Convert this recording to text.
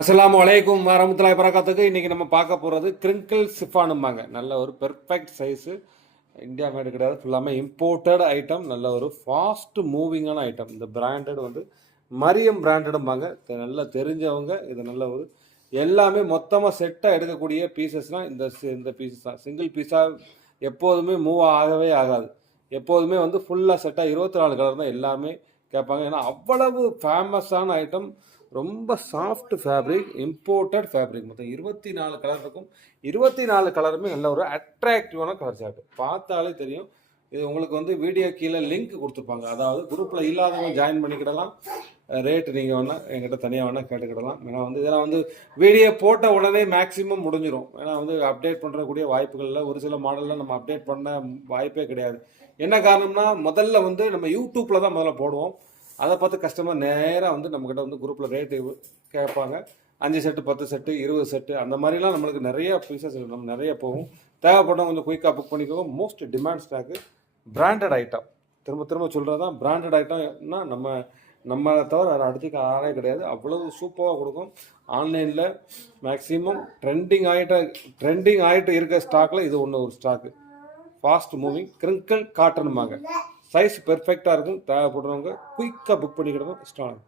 அஸ்ஸலாமு அலைக்கும் வரமத்துல்லாஹி வரகாத்துக்கு. இன்றைக்கி நம்ம பார்க்க போகிறது கிரிங்கிள் சிஃபானும்பாங்க. நல்ல ஒரு பெர்ஃபெக்ட் சைஸு, இந்தியா மேடு கிடையாது, ஃபுல்லாமே இம்போர்ட்டட் ஐட்டம். நல்ல ஒரு ஃபாஸ்ட் மூவிங்கான ஐட்டம். இந்த பிராண்டட் வந்து மரியம் பிராண்டடும்பாங்க. நல்லா தெரிஞ்சவங்க இது நல்ல ஒரு எல்லாமே மொத்தமாக செட்டாக எடுக்கக்கூடிய பீசஸ்னால் இந்த பீசஸ் தான். சிங்கிள் பீஸாக எப்போதுமே மூவ் ஆகவே ஆகாது. எப்போதுமே வந்து ஃபுல்லாக செட்டாக 24 கலர் தான் எல்லாமே கேட்பாங்க. ஏன்னா அவ்வளவு ஃபேமஸான ஐட்டம். ரொம்ப சாஃப்ட் ஃபேப்ரிக், இம்போர்ட்டட் ஃபேப்ரிக். மொத்தம் 24 கலர் இருக்கும். 24 கலருமே நல்ல ஒரு அட்ராக்டிவான கலர் சார்ட். பார்த்தாலே தெரியும். இது உங்களுக்கு வந்து வீடியோ கீழே லிங்க் கொடுத்துருப்பாங்க. அதாவது குரூப்பில் இல்லாதவங்க ஜாயின் பண்ணிக்கிடலாம். ரேட்டு நீங்கள் வேணால் என்கிட்ட தனியாக வேணால் கேட்டுக்கிடலாம். ஏன்னா வந்து இதெல்லாம் வந்து வீடியோ போட்ட உடனே மேக்ஸிமம் முடிஞ்சிடும். ஏன்னா வந்து அப்டேட் பண்ணுறக்கூடிய வாய்ப்புகளில் ஒரு சில மாடலில் நம்ம அப்டேட் பண்ண வாய்ப்பே கிடையாது. என்ன காரணம்னா முதல்ல வந்து நம்ம யூடியூப்பில் தான் முதல்ல போடுவோம். அதை பார்த்து கஸ்டமர் நேராக வந்து நம்மக்கிட்ட வந்து குரூப்பில் ரேட்டு கேட்பாங்க. 5 செட்டு, 10 செட்டு, 20 செட்டு, அந்த மாதிரிலாம் நம்மளுக்கு நிறைய பீசஸ் நம்ம நிறைய போகும். தேவைப்பட்டவங்க கொஞ்சம் குயிக்காக புக் பண்ணிக்கோங்க. Most demand stock branded item. திரும்ப திரும்ப சொல்கிறது தான், பிராண்டட் ஐட்டம்னா நம்ம தவிர வேறு அடுத்துக்கு ஆளே கிடையாது. அவ்வளவு சூப்பராக கொடுக்கும். ஆன்லைனில் மேக்ஸிமம் ட்ரெண்டிங் ஆகிட்டு இருக்க ஸ்டாக்கில் இது ஒன்று ஒரு ஸ்டாக்கு. ஃபாஸ்ட் மூவிங் கிரிங்கிள் காட்டனுமாங்க. சைஸ் பெர்ஃபெக்டாக இருக்கும். தேவைப்படுறவங்க குயிக்காக புக் பண்ணிக்கிடணும். ஸ்டார்ட்.